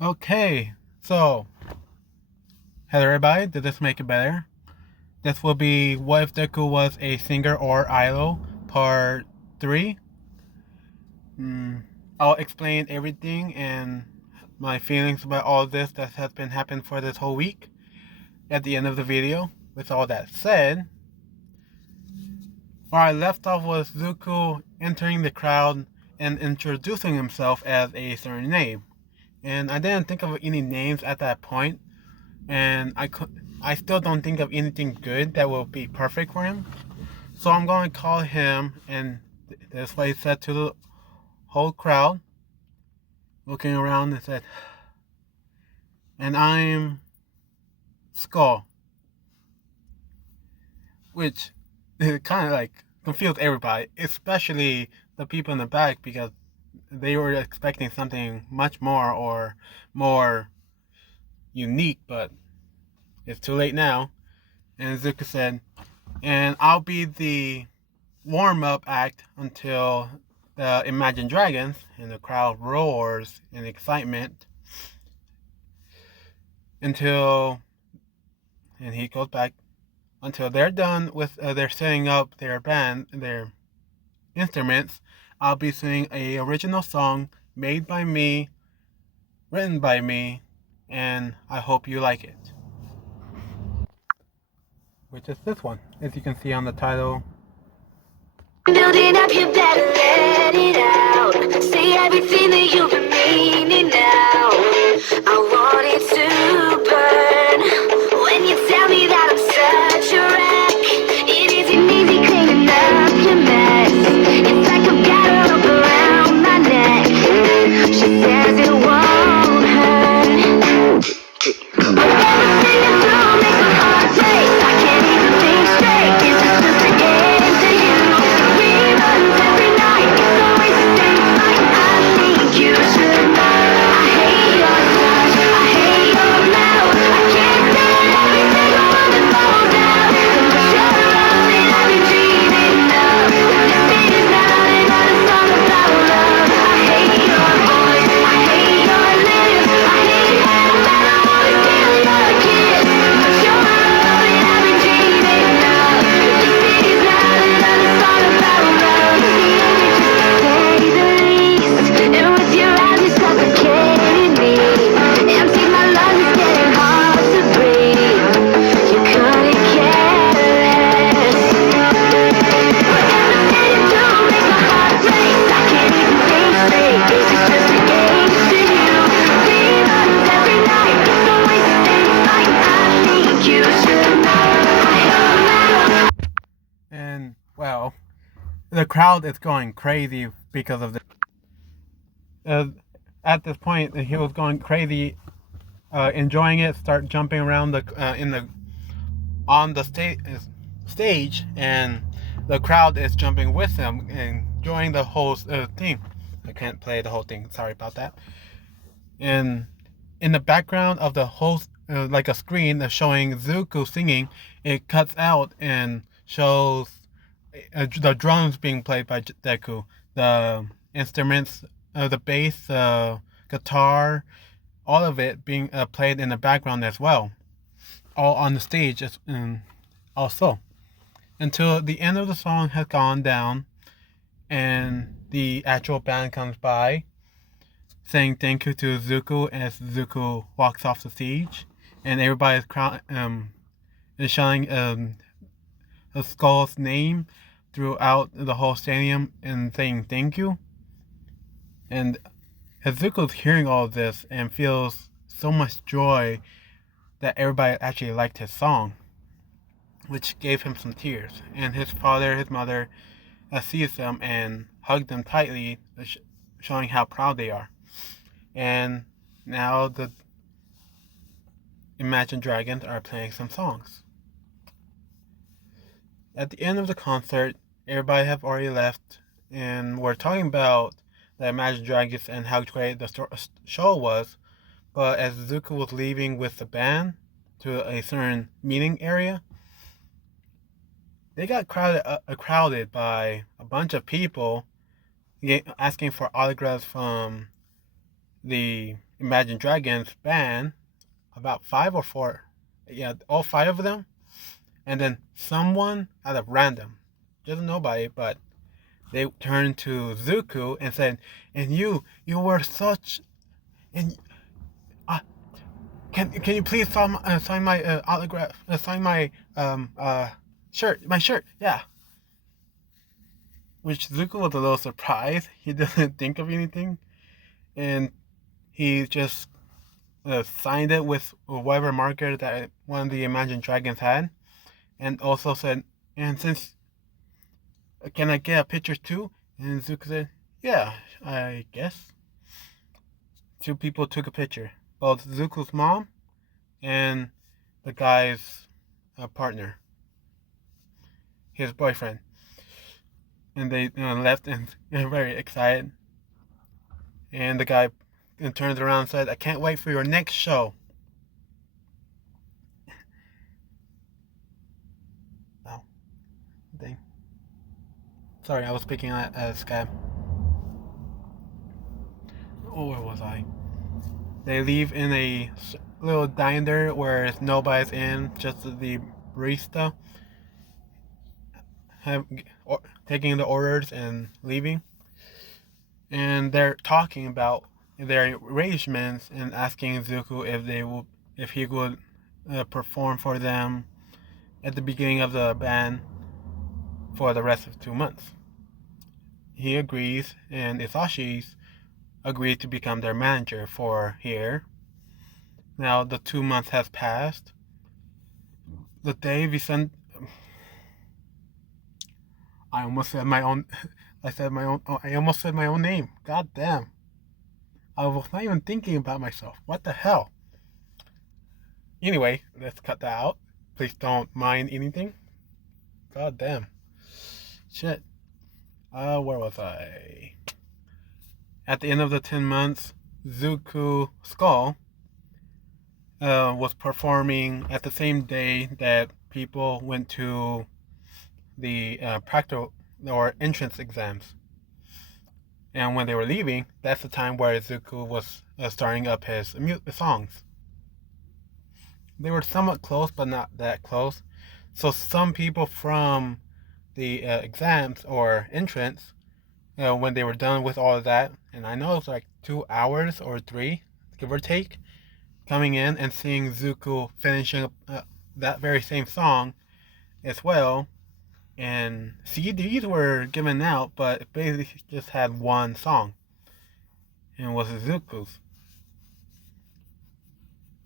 Okay, so hello everybody. Did this make it better? This will be What If Deku Was a Singer or Idol, Part 3. I'll explain everything and my feelings about all this that has been happening for this whole week at the end of the video. With all that said, where I left off was Zuko entering the crowd and introducing himself as a certain name. And I didn't think of any names at that point, and I still don't think of anything good that will be perfect for him. So I'm going to call him, and this way he said to the whole crowd, looking around and said, and I'm Skull, which kind of like confused everybody, especially the people in the back, because they were expecting something much more or more unique, but it's too late now. And Zuko said, and I'll be the warm-up act until the Imagine Dragons, and the crowd roars in excitement until, and he goes back, until they're done with their setting up their band, their instruments. I'll be singing a original song made by me, written by me, and I hope you like it. Which is this one, as you can see on the title. Building up, you better let it out. Say everything that you've been meaning now. I want it to burn. When you tell me that I'm such a wreck, it isn't easy cleaning up your mess. It's like I've got a rope around my neck. She says it won't hurt. But everything you do makes my heart race. I can't even think straight. Is this just a game to you? Reruns every night. It's always the same fight. I think you should know. I hate your touch. I hate your mouth. I can't stand every single one that falls out. The much you're loving, I've been dreaming of. This is not another song about love. I hate your voice. I hate your lips. I hate how bad I wanna steal your kiss. But you're loving, I've been dreaming of. This is not another song about love. Say the least. And with your eyes, you're suffocating me. Empty my lungs, it's getting hard to breathe. You couldn't care less. But everything you do makes my heart race. I can't even think straight. Is this just a game to you? Reruns every night. It's always the same fight. I think you should know. And, well, the crowd is going crazy because of this. At this point, he was going crazy, enjoying it, start jumping around on the stage, and the crowd is jumping with him and enjoying the whole thing. I can't play the whole thing. Sorry about that. And in the background of the whole, like a screen that's showing Zuko singing, it cuts out and shows the drums being played by Deku, the instruments, the bass, guitar, all of it being played in the background as well, all on the stage also, until the end of the song has gone down and the actual band comes by saying thank you to Zuko as Zuko walks off the stage, and everybody is shouting the Skull's name throughout the whole stadium and saying thank you. And as Zuko's hearing all of this and feels so much joy that everybody actually liked his song, which gave him some tears. And his father, his mother, sees them and hugs them tightly, showing how proud they are. And now the Imagine Dragons are playing some songs. At the end of the concert, everybody have already left, and we're talking about the Imagine Dragons and how great the show was. But as Zuko was leaving with the band to a certain meeting area, they got crowded by a bunch of people asking for autographs from the Imagine Dragons band, about 5 or 4, yeah, all 5 of them, and then someone out of random, just nobody, but they turned to Zuko and said, "And you were such, and uh, can you please sign my autograph, sign my shirt, yeah." Which Zuko was a little surprised. He didn't think of anything, and he just signed it with whatever marker that one of the Imagine Dragons had, and also said, "And since can I get a picture too?" And Zuko said, "Yeah, I guess." 2 people took a picture, both Zuko's mom and the guy's partner, his boyfriend, and they left and very excited. And the guy turns around and said, "I can't wait for your next show." Oh, dang. Sorry, I was speaking as Skype. Oh, where was I? They leave in a little diner where nobody's in, just the barista have, or, taking the orders and leaving. And they're talking about their arrangements and asking Zuko if he would perform for them at the beginning of the band for the rest of 2 months. He agrees, and Isashi's agreed to become their manager for here. Now the 2 months has passed. The day we sent, I almost said my own. I said my own. Oh, I almost said my own name. God damn! I was not even thinking about myself. What the hell? Anyway, let's cut that out. Please don't mind anything. God damn. Shit. Where was I? At the end of the 10 months, Zuku Skull was performing at the same day that people went to the practical or entrance exams. And when they were leaving, that's the time where Zuko was starting up his songs. They were somewhat close, but not that close. So some people from the exams or entrance, when they were done with all of that, and I know it was like 2 hours or 3, give or take, coming in and seeing Zuko finishing that very same song as well. And CDs were given out, but it basically just had one song, and it was Zuko's.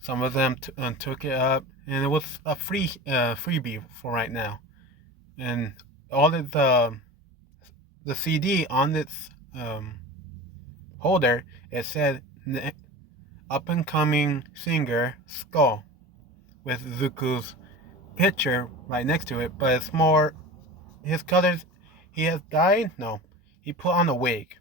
Some of them took it up, and it was a freebie for right now. And all of the CD on its holder, it said up and coming singer Skull with Zuko's picture right next to it, but it's more his colors. He has dyed. No, he put on a wig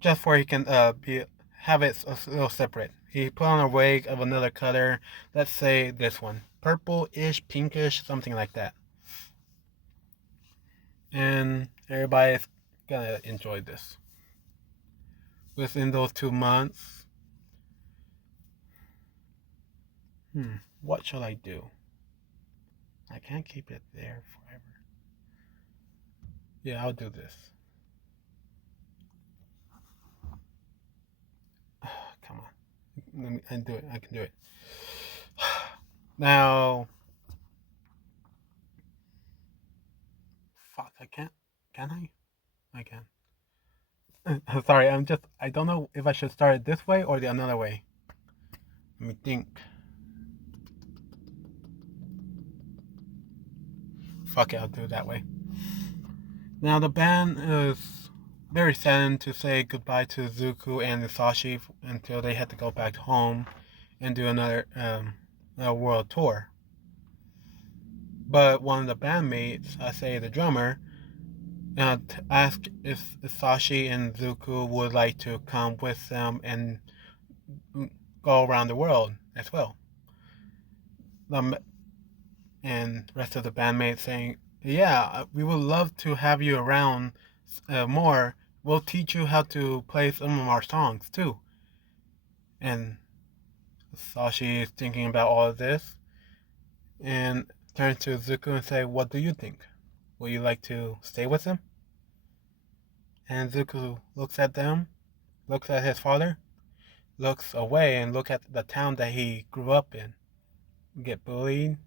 just where he can have it a little separate. He put on a wig of another color. Let's say this one, purple-ish, pinkish, something like that. And everybody's gonna enjoy this. Within those 2 months, what shall I do? I can't keep it there forever. Yeah, I'll do this. Come on. I do it. I can do it. Now, fuck, I can't. Can I? I can. Sorry, I don't know if I should start it this way or the another way. Let me think. Fuck it, I'll do it that way. Now, the band is very saddened to say goodbye to Zuko and Isashi until they had to go back home and do another world tour. But one of the bandmates, I say the drummer, asked if Isashi and Zuko would like to come with them and go around the world as well. And the rest of the bandmates saying, "Yeah, we would love to have you around more. We'll teach you how to play some of our songs too." And Sashi is thinking about all of this and turns to Zuko and say, "What do you think? Would you like to stay with him?" And Zuko looks at them, looks at his father, looks away and looks at the town that he grew up in, get bullied,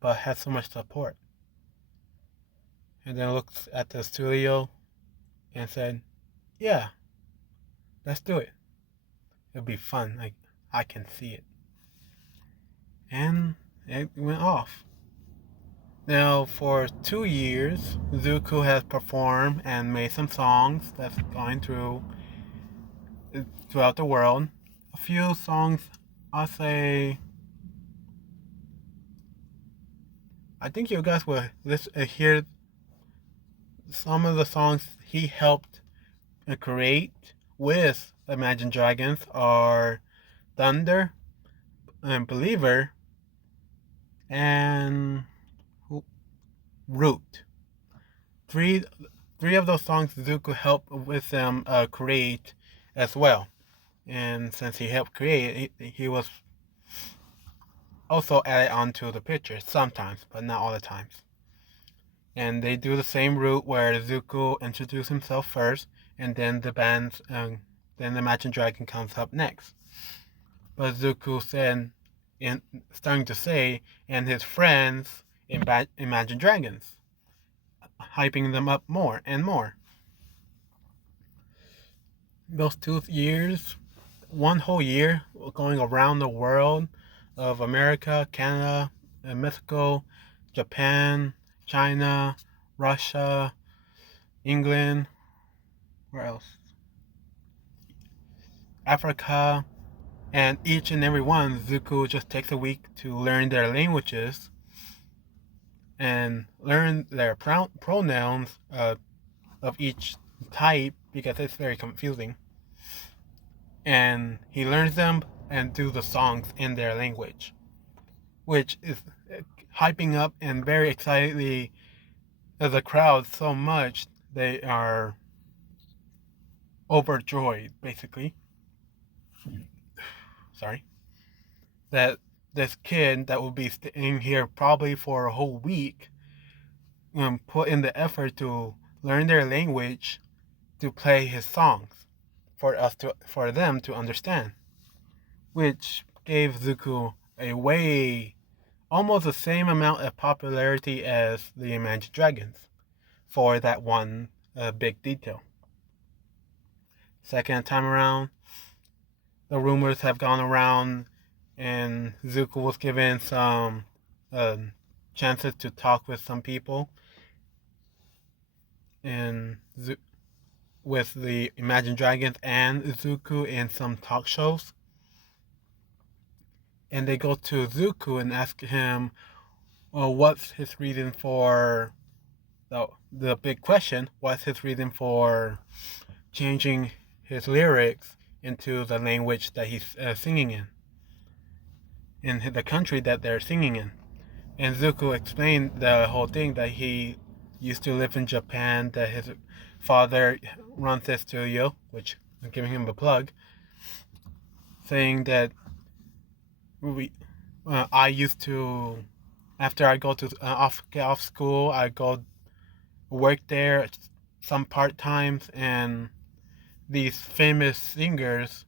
but has so much support. And then looks at the studio and said, "Yeah, let's do it. It'll be fun. I can see it." And it went off. Now, for 2 years, Zuko has performed and made some songs that's going throughout the world. A few songs, I'll say, I think you guys will hear some of the songs he helped create with Imagine Dragons are Thunder and Believer and Root. Three of those songs Zuko helped with them create as well. And since he helped create, he was also added onto the picture sometimes, but not all the times. And they do the same route where Zuko introduces himself first, and then the band's, then the Imagine Dragon comes up next. But Zuko said, starting to say, and his friends Imagine Dragons, hyping them up more and more. Those 2 years, one whole year, going around the world of America, Canada, Mexico, Japan, China, Russia, England, where else? Africa, and each and every one, Zuko just takes a week to learn their languages and learn their pronouns of each type because it's very confusing. And he learns them and do the songs in their language, which is hyping up and very excitedly the crowd so much they are overjoyed, basically. Sorry. That this kid that will be staying here probably for a whole week put in the effort to learn their language to play his songs for them to understand, which gave Zuko a way almost the same amount of popularity as the Imagine Dragons for that one big detail. Second time around, the rumors have gone around, and Zuko was given some chances to talk with some people, and with the Imagine Dragons and Zuko in some talk shows. And they go to Zuko and ask him, well, what's his reason for the big question? What's his reason for changing his lyrics into the language that he's singing in the country that they're singing in? And Zuko explained the whole thing, that he used to live in Japan, that his father runs this studio, which I'm giving him a plug, saying that I used to, after I go to get off school, I go work there some part times, and these famous singers,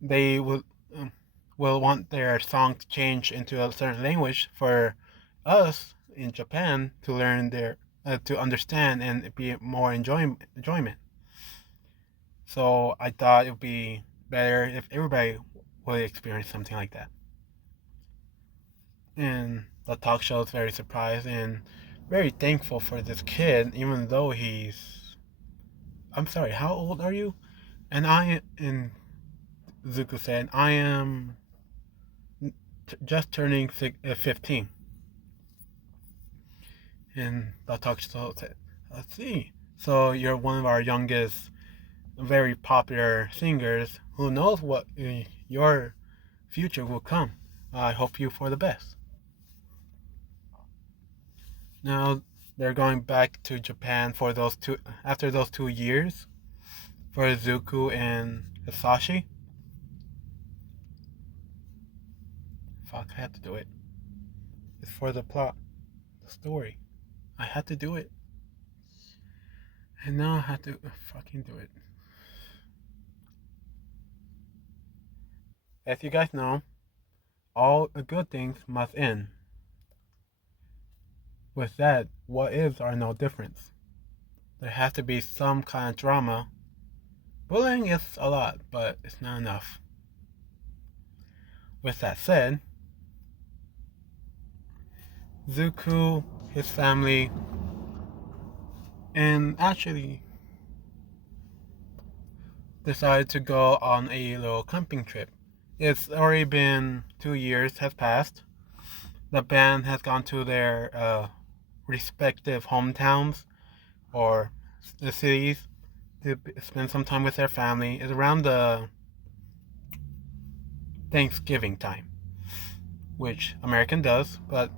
they will want their songs changed into a certain language for us in Japan to learn to understand and be more enjoyment. So I thought it would be better if everybody would experience something like that. And the talk show is very surprised and very thankful for this kid, even though I'm sorry, how old are you? And Zuko said, I am just turning 15. And the talk show said, let's see. So you're one of our youngest, very popular singers. Who knows what your future will come? I hope you for the best. Now they're going back to Japan after those 2 years for Zuko and Hisashi. Fuck, I had to do it. It's for the plot, the story. I had to do it. And now I have to fucking do it. As you guys know, all the good things must end. With that, what ifs are no difference. There has to be some kind of drama. Bullying is a lot, but it's not enough. With that said, Zuko, his family, and actually decided to go on a little camping trip. It's already been 2 years has passed. The band has gone to their respective hometowns or the cities to spend some time with their family. It's around the Thanksgiving time, which American does, but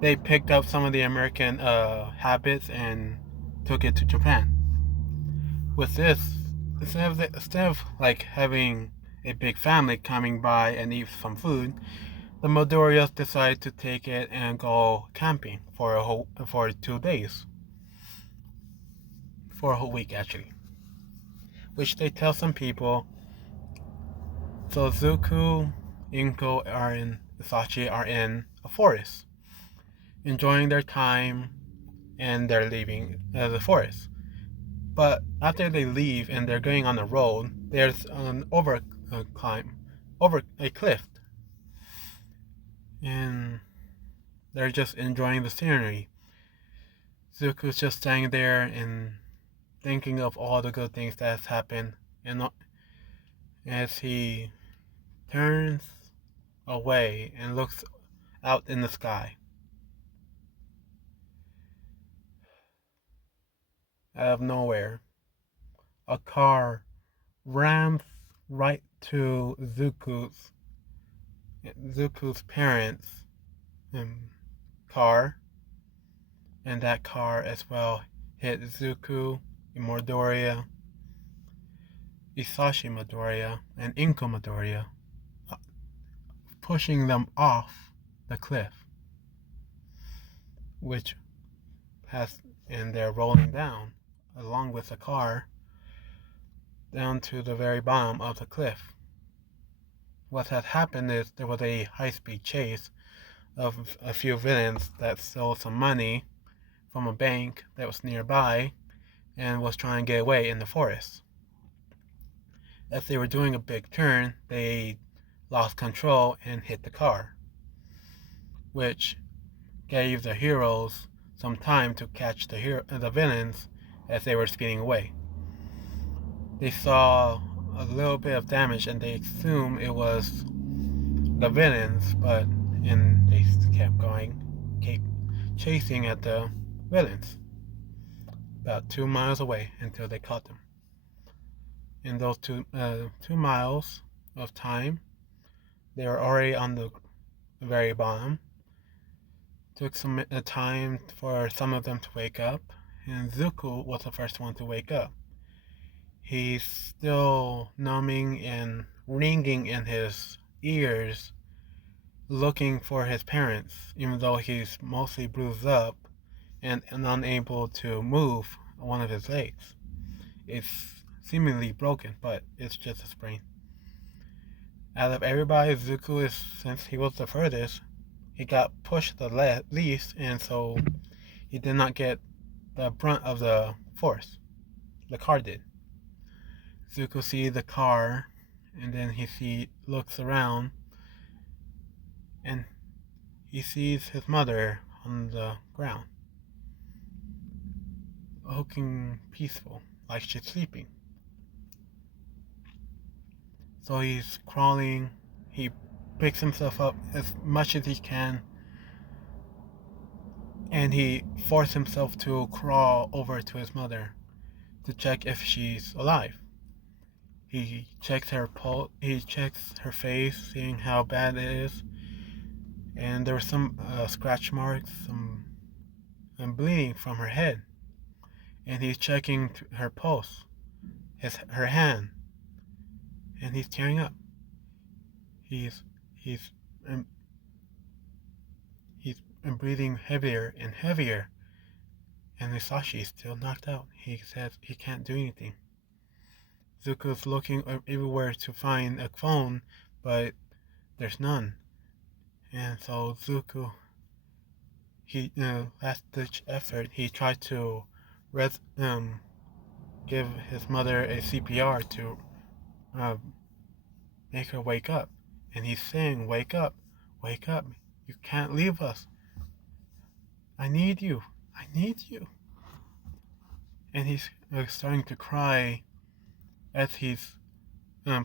they picked up some of the American habits and took it to Japan. With this, instead of like having a big family coming by and eat some food, the Midoriyas decide to take it and go camping for 2 days, for a whole week actually, which they tell some people. So Zuko, Inko, and Sachi are in a forest, enjoying their time, and they're leaving the forest. But after they leave and they're going on the road, there's an climb over a cliff, and they're just enjoying the scenery. Zuko's just standing there and thinking of all the good things that's happened, and as he turns away and looks out in the sky, out of nowhere, a car rams right to Zuko's parents' car, and that car as well hit Zuko, Midoriya, Isashi Midoriya, and Inko Midoriya, pushing them off the cliff, which has, and they're rolling down along with the car down to the very bottom of the cliff. What had happened is there was a high-speed chase of a few villains that stole some money from a bank that was nearby and was trying to get away in the forest. As they were doing a big turn, they lost control and hit the car, which gave the heroes some time to catch the villains as they were speeding away. They saw a little bit of damage and they assumed it was the villains, and they kept going, kept chasing at the villains about 2 miles away until they caught them. In those 2 miles of time, they were already on the very bottom. Took some time for some of them to wake up, and Zuko was the first one to wake up. He's still numbing and ringing in his ears, looking for his parents, even though he's mostly bruised up and unable to move one of his legs. It's seemingly broken, but it's just a sprain. Out of everybody, Zuko since he was the furthest, he got pushed the least, and so he did not get the brunt of the force. The car did. Zuko sees the car, and then he looks around, and he sees his mother on the ground, looking peaceful, like she's sleeping. So he's crawling. He picks himself up as much as he can, and he forces himself to crawl over to his mother to check if she's alive. He checks her pulse. He checks her face, seeing how bad it is, and there were some scratch marks, some bleeding from her head. And he's checking her pulse, her hand, and he's tearing up. He's and he's breathing heavier and heavier, and Hisashi is still knocked out. He says he can't do anything. Zuko's looking everywhere to find a phone, but there's none. And so Zuko, he last ditch effort, he tried to res- give his mother a CPR to uh, make her wake up. And he's saying, "Wake up, wake up! You can't leave us. I need you. I need you." And he's starting to cry as he's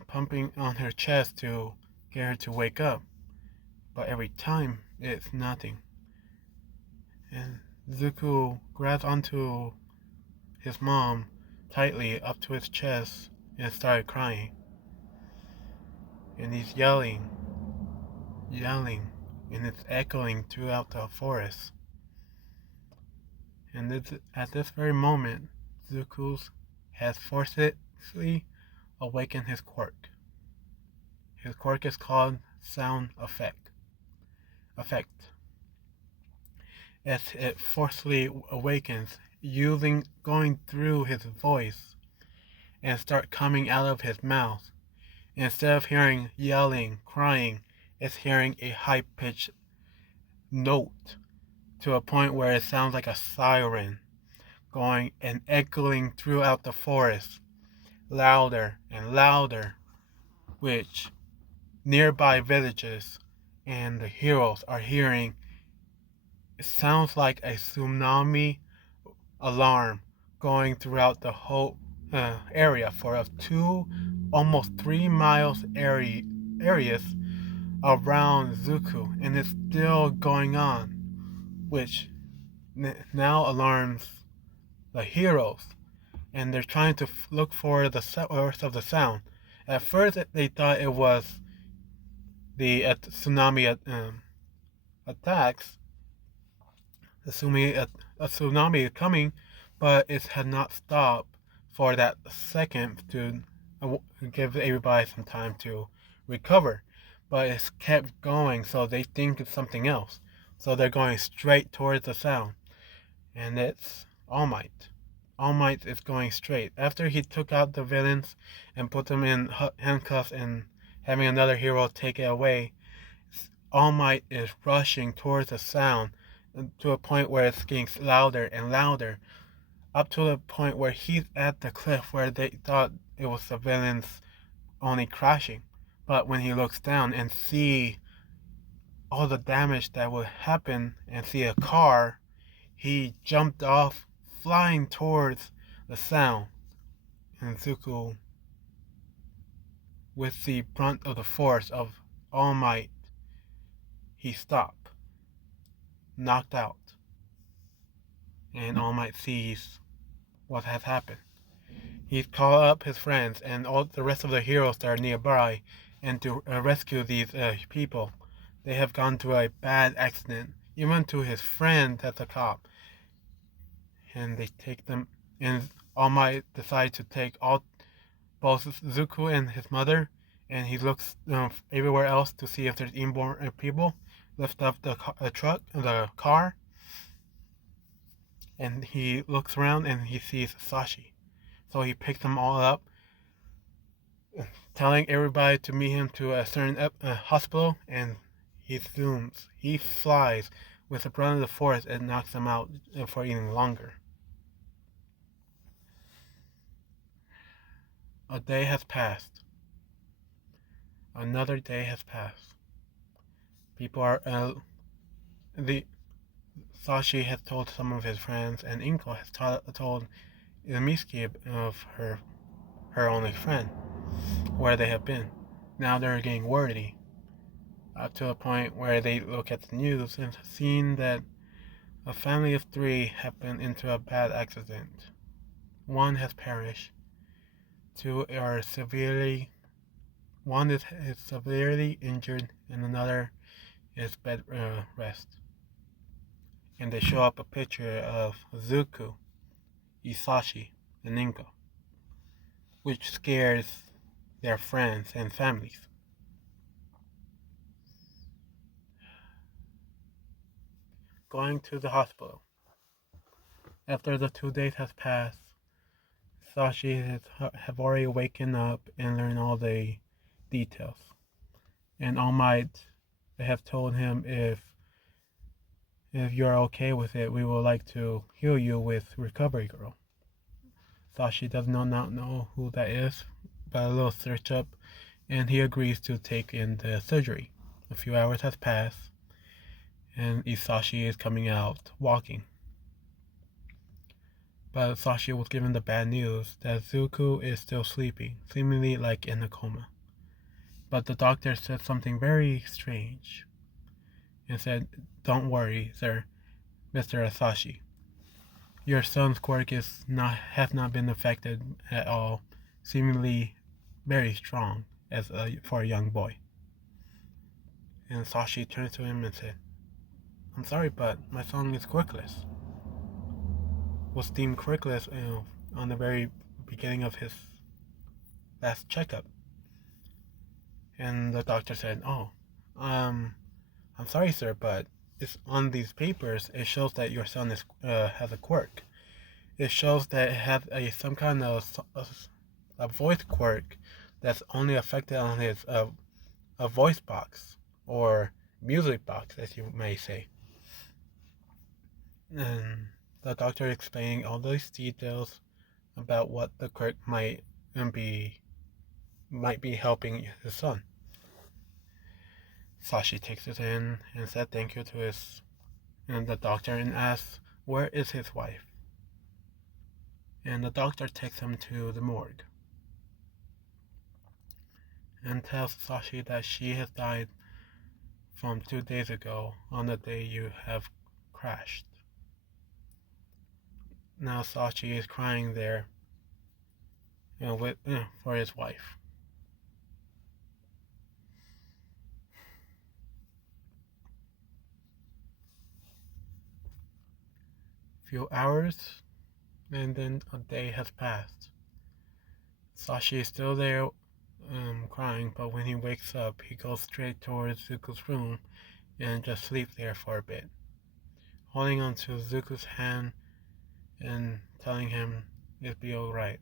pumping on her chest to get her to wake up. But every time, it's nothing. And Zuko grabs onto his mom tightly up to his chest and started crying. And he's yelling, yelling, and it's echoing throughout the forest. And at this very moment, Zuko has forcibly awakened his quirk. His quirk is called Sound Effect. As it forcefully awakens, going through his voice and start coming out of his mouth. Instead of hearing yelling, crying, it's hearing a high-pitched note to a point where it sounds like a siren going and echoing throughout the forest, louder and louder, which nearby villages and the heroes are hearing. It sounds like a tsunami alarm going throughout the whole area for a almost 3 miles areas around Zuku, and it's still going on, which now alarms the heroes, and they're trying to look for the source of the sound. At first, they thought it was the tsunami attacks, assuming a tsunami is coming, but it had not stopped for that second to give everybody some time to recover. But it's kept going, so they think it's something else. So they're going straight towards the sound. And it's All Might. All Might is going straight. After he took out the villains and put them in handcuffs and having another hero take it away, All Might is rushing towards the sound to a point where it's getting louder and louder, up to the point where he's at the cliff where they thought it was the villains only crashing. But when he looks down and see all the damage that would happen and see a car, he jumped off, flying towards the sound. And Zuko, with the brunt of the force of All Might, he stopped, knocked out, and All Might sees what has happened. He called up his friends and all the rest of the heroes that are nearby and to rescue these people. They have gone through a bad accident, even to his friend that's a cop. And they take them, and All Might decides to take both Zuko and his mother, and he looks everywhere else to see if there's inborn people. Lift up the car, and he looks around and he sees Sashi. So he picks them all up, telling everybody to meet him to a certain hospital, and he flies with the brunt of the force and knocks them out for even longer. A day has passed. Another day has passed. People are the Sashi has told some of his friends, and Inko has told Miski of her only friend where they have been. Now they're getting worried, up to a point where they look at the news and seen that a family of 3 have been into a bad accident. 1 has perished. 2 are one is severely injured, and another is bed rest. And they show up a picture of Zuko, Isashi, and Inko, which scares their friends and families. going to the hospital. After the 2 days has passed, Sashi have already waken up and learned all the details. And All Might have told him if you're okay with it, we would like to heal you with Recovery Girl. Sashi does not know who that is, but a little search up, and he agrees to take in the surgery. A few hours has passed, and Isashi is coming out walking. But Sashi was given the bad news that Zuko is still sleeping, seemingly like in a coma. But the doctor said something very strange and said, "Don't worry, sir, Mr. Asashi. Your son's quirk has not been affected at all, seemingly very strong for a young boy." And Sashi turned to him and said, "I'm sorry, but my son is quirkless." Was deemed quirkless on the very beginning of his last checkup. And the doctor said, "Oh, I'm sorry, sir, but it's on these papers. It shows that your son has a quirk. It shows that it has some kind of a voice quirk that's only affected on his a voice box or music box, as you may say." And the doctor explained all these details about what the quirk might be helping his son. Sashi takes it in and said thank you to the doctor and asks where is his wife. And the doctor takes him to the morgue and tells Sashi that she has died from 2 days ago on the day you have crashed. Now Sashi is crying there for his wife. Few hours and then a day has passed. Sashi is still there crying, but when he wakes up, he goes straight towards Zuko's room and just sleeps there for a bit, holding onto Zuko's hand and telling him it'll be alright.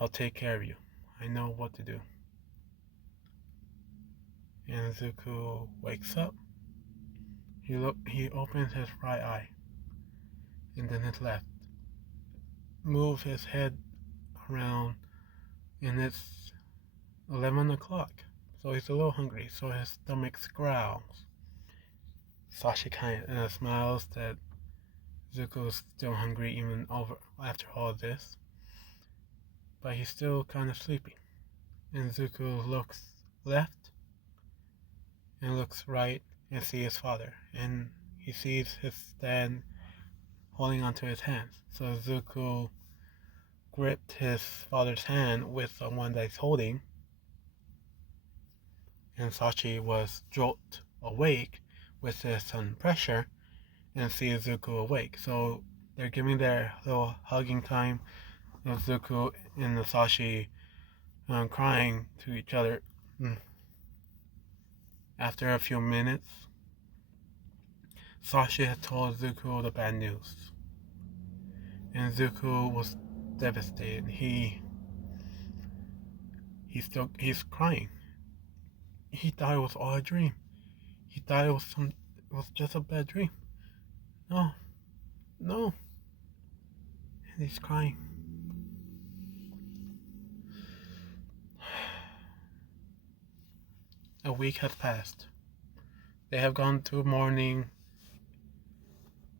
I'll take care of you. I know what to do. And Zuko wakes up. He opens his right eye and then his left. Move his head around, and it's 11 o'clock. So he's a little hungry, so his stomach growls. Sashi kind of smiles that Zuko's still hungry even after all of this. But he's still kind of sleepy. And Zuko looks left and looks right and sees his father. And he sees his dad holding onto his hands. So Zuko gripped his father's hand with the one that he's holding. And Sashi was jolted awake with the sun pressure and sees Zuko awake. So they're giving their little hugging time of Zuko and the Sashi crying to each other. After a few minutes, Sashi had told Zuko the bad news. And Zuko was devastated. He's crying. He thought it was all a dream. He thought it was just a bad dream. No. And he's crying. A week has passed. They have gone to mourning.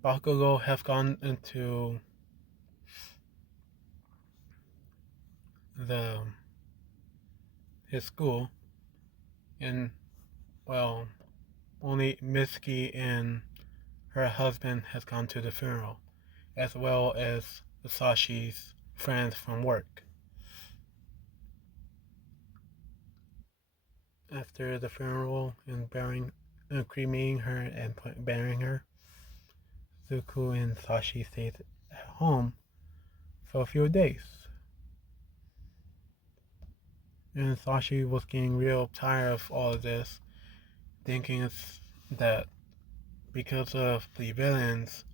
Bakugo have gone into his school, and only Mitsuki and her husband has gone to the funeral, as well as Sashi's friends from work. After the funeral and cremating her and burying her, Zuko and Sashi stayed at home for a few days. And Sashi was getting real tired of all of this, thinking that because of the villains,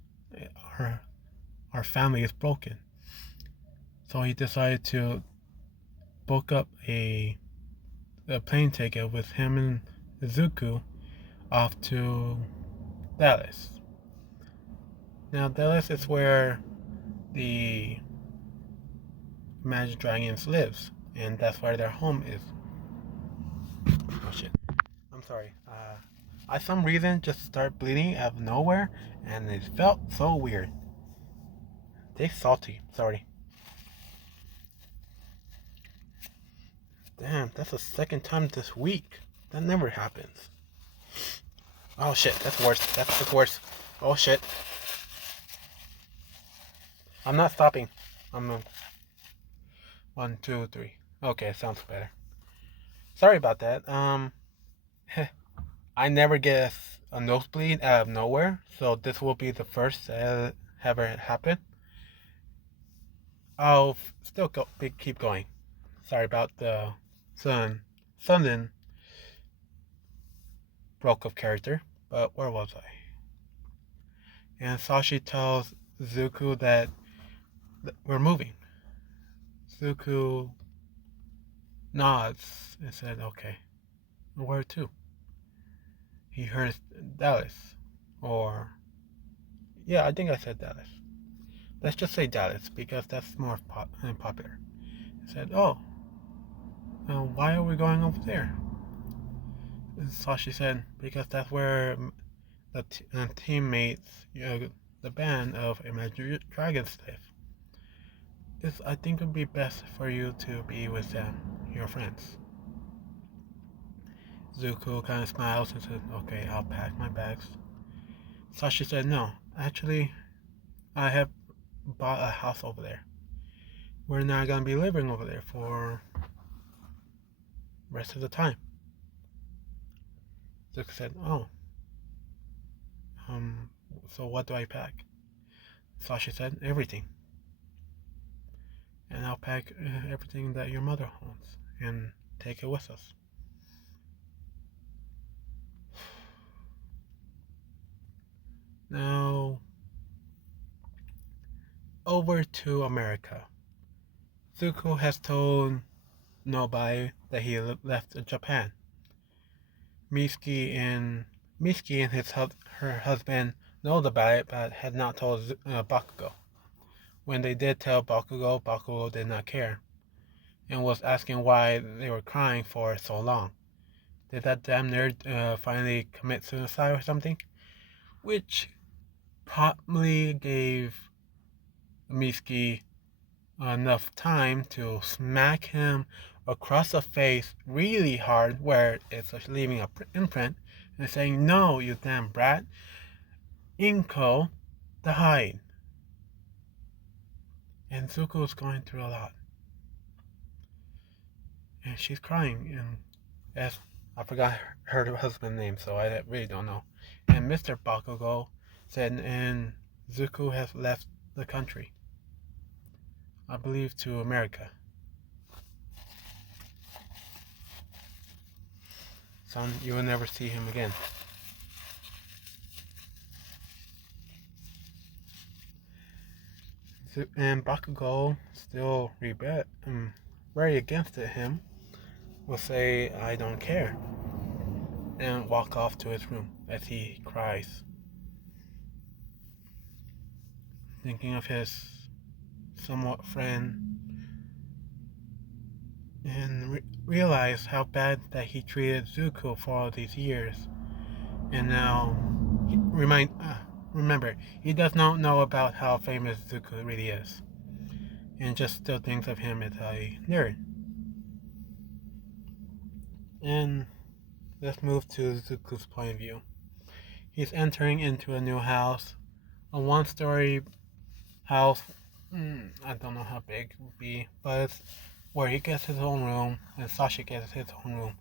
our our family is broken. So he decided to book up a plane ticket with him and Izuku off to Dallas. Now Dallas is where the Magic Dragons lives, and that's where their home is. Oh shit! I'm sorry. I some reason just start bleeding out of nowhere, and it felt so weird. Tastes salty. Sorry. Damn, that's the second time this week. That never happens. Oh shit, that's worse. That's worse. Oh shit. I'm not stopping. I'm 1, 2, 3. Okay, sounds better. Sorry about that. I never get a nosebleed out of nowhere, so this will be the first that ever happened. I'll still keep going. Sorry about the sudden broke of character, but where was I? And Sashi tells Zuko that we're moving. Zuko nods and said, okay. Where to? He heard Dallas. Or, yeah, I think I said Dallas. Let's just say Dallas because that's more popular. He said, oh, why are we going over there? And Sashi said, because that's where the teammates, the band of Imagine Dragons live. I think it would be best for you to be with them, your friends. Zuko kind of smiles and says, okay, I'll pack my bags. Sashi said, no, actually, I have bought a house over there. We're not going to be living over there for the rest of the time. Zuko said, oh, so what do I pack? Sashi said, everything. And I'll pack everything that your mother owns and take it with us. Now, over to America. Zuko has told nobody that he left Japan. Mitsuki and her husband know about it, but had not told Bakugo. When they did tell Bakugo, Bakugo did not care, and was asking why they were crying for so long. Did that damn nerd finally commit suicide or something? Which probably gave Mitsuki enough time to smack him across the face really hard where it's leaving an imprint and saying, no, you damn brat, Inko the hide. And Zuko is going through a lot. And she's crying, and as I forgot her husband's name, so I really don't know. And Mr. Bakugo said, and Zuko has left the country. I believe to America. Son, you will never see him again. And Bakugo, still very against him, will say, I don't care, and walk off to his room as he cries, thinking of his somewhat friend, and realize how bad that he treated Zuko for all these years. And now, remember, he does not know about how famous Zuko really is, and just still thinks of him as a nerd. And let's move to Zuko's point of view. He's entering into a new house, a one-story house. I don't know how big it would be, but it's where he gets his own room and Sashi gets his own room.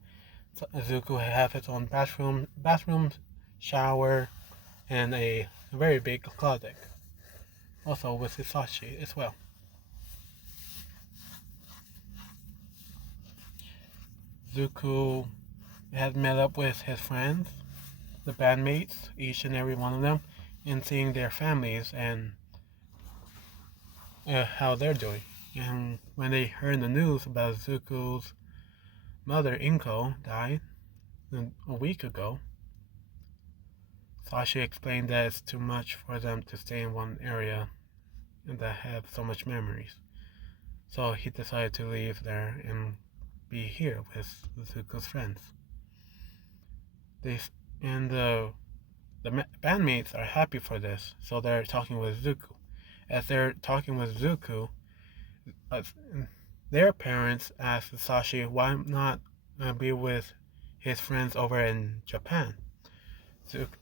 Zuko has his own bathroom, shower, and a very big closet. Also with his Sashi as well. Zuko has met up with his friends the bandmates, each and every one of them, and seeing their families and how they're doing. And when they heard the news about Zuko's mother, Inko, died a week ago, Sashi explained that it's too much for them to stay in one area and that have so much memories. So he decided to leave there and be here with Zuko's friends. The bandmates are happy for this, so they're talking with Zuko. As they're talking with Zuko, their parents asked Sashi why not be with his friends over in Japan.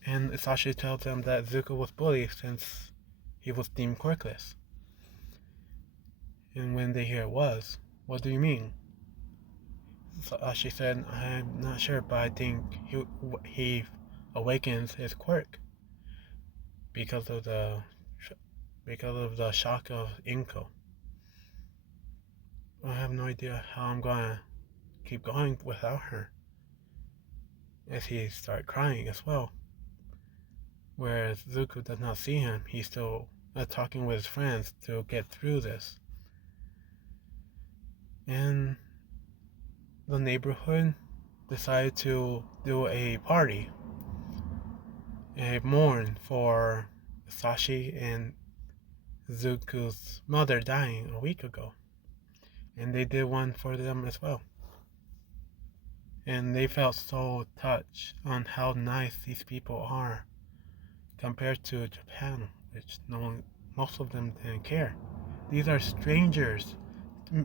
And Sashi tells them that Zuko was bullied since he was deemed quirkless. And when they hear it was, what do you mean? Sashi said, I'm not sure, but I think he awakens his quirk because of the shock of Inko. I have no idea how I'm gonna keep going without her. As he started crying as well. Whereas Zuko does not see him, he's still talking with his friends to get through this. And the neighborhood decided to do a party, a mourn for Sashi and Zuko's mother dying a week ago. And they did one for them as well. And they felt so touched on how nice these people are compared to Japan, which most of them didn't care. These are strangers.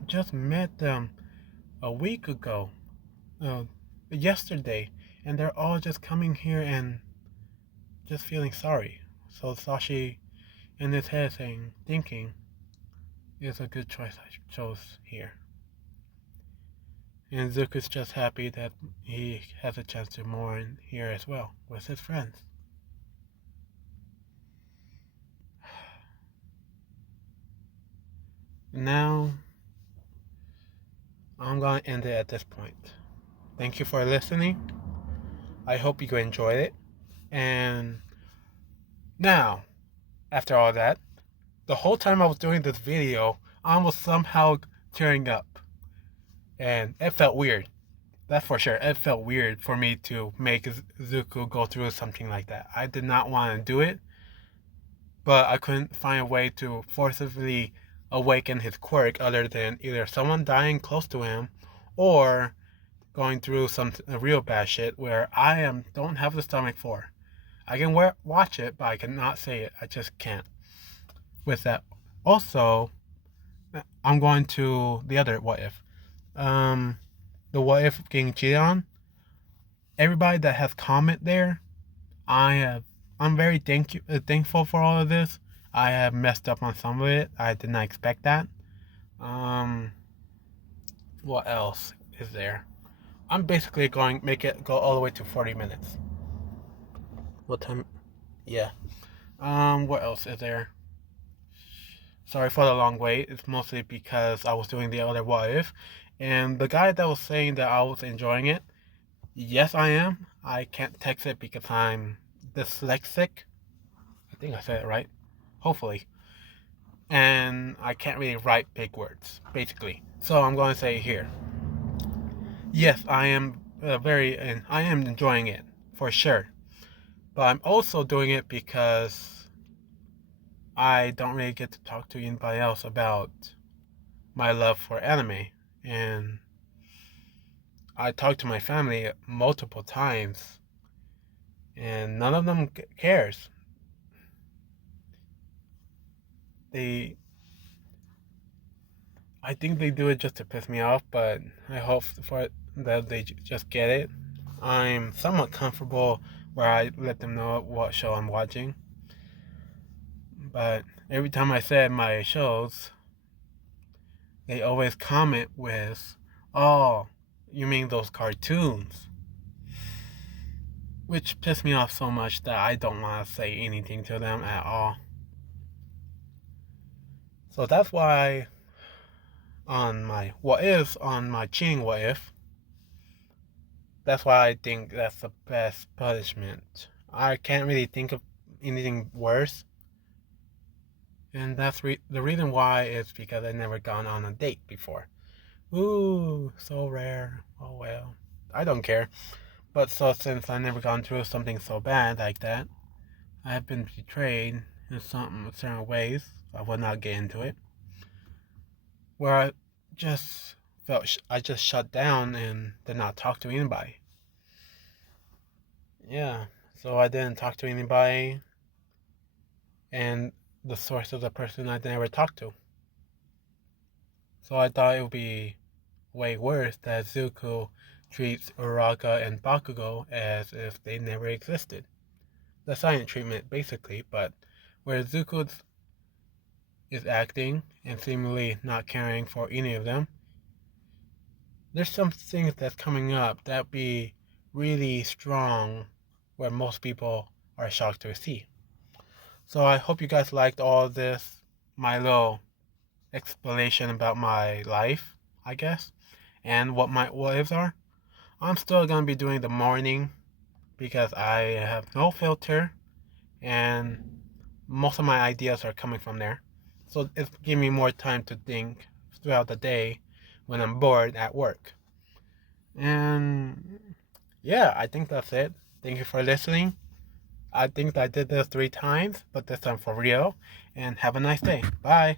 Just met them a week ago, yesterday, and they're all just coming here and just feeling sorry. So Sashi, in his head, thinking, it's a good choice I chose here. And Zuko's just happy that he has a chance to mourn here as well with his friends. Now, I'm going to end it at this point. Thank you for listening. I hope you enjoyed it. And now, after all that, the whole time I was doing this video, I was somehow tearing up. And it felt weird. That's for sure. It felt weird for me to make Zuko go through something like that. I did not want to do it, but I couldn't find a way to forcibly awaken his quirk other than either someone dying close to him or going through some real bad shit where I don't have the stomach for. I can watch it, but I cannot say it. I just can't. With that, also, I'm going to the other what if. The what if getting cheated on. Everybody that has comment there, I'm very thankful for all of this. I have messed up on some of it. I did not expect that. What else is there? I'm basically going to make it go all the way to 40 minutes. What time? Yeah. What else is there? Sorry for the long wait. It's mostly because I was doing the other what if. And the guy that was saying that I was enjoying it, yes, I am. I can't text it because I'm dyslexic. I think I said it right. Hopefully. And I can't really write big words, basically. So I'm going to say here. Yes, I am I am enjoying it, for sure. But I'm also doing it because I don't really get to talk to anybody else about my love for anime. And I talked to my family multiple times, and none of them cares. I think they do it just to piss me off, but I hope that they just get it. I'm somewhat comfortable where I let them know what show I'm watching. But every time I said my shows, they always comment with, "Oh, you mean those cartoons?" Which pissed me off so much that I don't want to say anything to them at all. So that's why on my what if, on my cheating what if, That's why I think that's the best punishment. I can't really think of anything worse. And that's the reason why is because I've never gone on a date before. Ooh, so rare. Oh well. I don't care. But so since I've never gone through something so bad like that, I have been betrayed in some certain ways. I will not get into it. Where I just I just shut down and did not talk to anybody. Yeah, so I didn't talk to anybody, and the source of the person I never talked to. So I thought it would be way worse that Zuko treats Uraraka and Bakugo as if they never existed. The silent treatment, basically, but where Zuko is acting and seemingly not caring for any of them, there's some things that's coming up that be really strong where most people are shocked to see. So I hope you guys liked all this, my little explanation about my life, I guess, and what my what ifs are. I'm still gonna be doing the morning because I have no filter and most of my ideas are coming from there. So it's giving me more time to think throughout the day when I'm bored at work. And yeah, I think that's it. Thank you for listening. I think I did this 3 times, but this time for real. And have a nice day. Bye.